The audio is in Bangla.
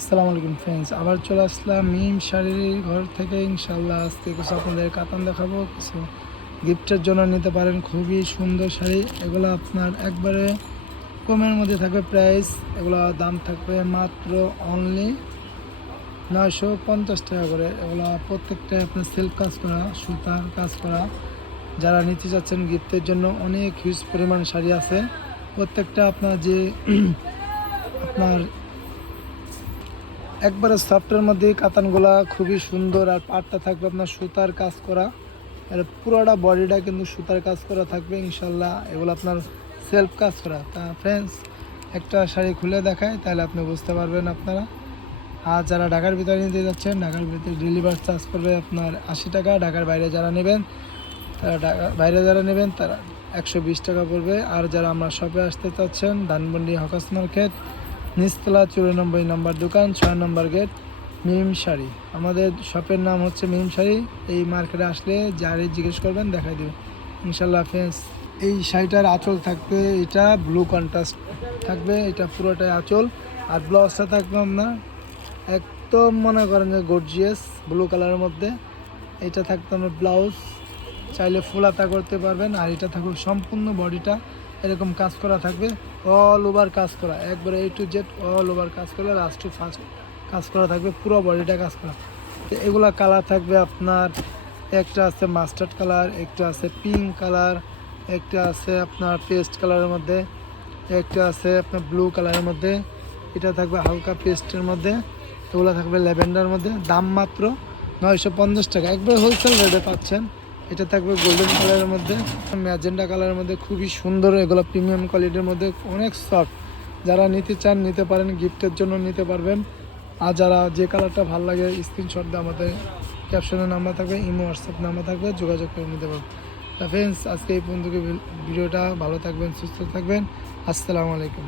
আসসালামু আলাইকুম ফ্রেন্ডস, আবার চলে আসলাম মিম শাড়ির ঘর থেকে। ইনশাল্লাহ আজকে কিছু আপনাদের কাতান দেখাবো, কিছু গিফটের জন্য নিতে পারেন। খুবই সুন্দর শাড়ি, এগুলো আপনার একবারে কমের মধ্যে থাকবে প্রাইস। এগুলো দাম থাকবে মাত্র অনলি 950 টাকা করে। এগুলো প্রত্যেকটাই আপনার সেলফ কাজ করা, সুতার কাজ করা। যারা নিতে চাচ্ছেন গিফটের জন্য, অনেক হিউজ পরিমাণ শাড়ি আছে। প্রত্যেকটা আপনার যে আপনার একবারে সফটের মধ্যে কাতানগুলা খুবই সুন্দর। আর পাটটা থাকবে আপনার সুতার কাজ করা, আর পুরোটা বডিটা কিন্তু সুতার কাজ করা থাকবে ইনশাল্লাহ। এগুলো আপনার সেলফ কাজ করা। তা ফ্রেন্ডস, একটা শাড়ি খুলে দেখায়, তাহলে আপনি বুঝতে পারবেন আপনারা। আর যারা ঢাকার ভিতরে নিতে যাচ্ছেন, ঢাকার ভিতরে ডেলিভারি চার্জ পড়বে আপনার 80 টাকা। ঢাকার বাইরে যারা নেবেন তারা 120 টাকা পড়বে। আর যারা আমরা শপে আসতে চাচ্ছেন, ধানমন্ডি হকাস মার্কেট, নিচতলা 94 নম্বর দোকান, 6 নম্বর গেট, মিম শাড়ি। আমাদের শপের নাম হচ্ছে মিম শাড়ি। এই মার্কেটে আসলে যারই জিজ্ঞেস করবেন দেখাই দেবে ইনশাল্লাহ। ফ্রেন্ডস, এই শাড়িটার আঁচল থাকবে, এটা ব্লু কন্ট্রাস্ট থাকবে, এটা পুরোটাই আঁচল। আর ব্লাউজটা থাকবে আপনার একদম মনে করেন যে গর্জিয়াস ব্লু কালারের মধ্যে। এটা থাকতো আমার ব্লাউজ, চাইলে ফুল হাতা করতে পারবেন। আর এটা থাকবে সম্পূর্ণ বডিটা এরকম কাজ করা থাকবে, অল ওভার কাজ করা, একবারে A to Z all over কাজ করা, লাস্ট টু ফার্স্ট কাজ করা থাকবে, পুরো বডিটা কাজ করা। তো এগুলা কালার থাকবে আপনার, একটা আছে মাস্টার্ড কালার, একটা আছে পিঙ্ক কালার, একটা আছে আপনার পেস্ট কালারের মধ্যে, একটা আছে আপনার ব্লু কালারের মধ্যে, এটা থাকবে হালকা পেস্টের মধ্যে, এগুলো থাকবে ল্যাভেন্ডার মধ্যে। দাম মাত্র 950 টাকা, একবার হোলসেল রেটে পাচ্ছেন। এটা থাকবে গোল্ডেন কালারের মধ্যে, ম্যাজেন্ডা কালারের মধ্যে, খুবই সুন্দর। এগুলো প্রিমিয়াম কোয়ালিটির মধ্যে, অনেক সফট। যারা নিতে চান নিতে পারেন, গিফটের জন্য নিতে পারবেন। আর যারা যে কালারটা ভালো লাগে স্ক্রিনশট দিয়ে আমাদের ক্যাপশনের নাম্বার থাকবে, ইমো হোয়াটসঅ্যাপ নাম্বার থাকবে, যোগাযোগ করে নিতে পারবেন। তা ফ্রেন্ডস, আজকে এই পর্যন্ত ভিডিওটা। ভালো থাকবেন, সুস্থ থাকবেন। আসসালামু আলাইকুম।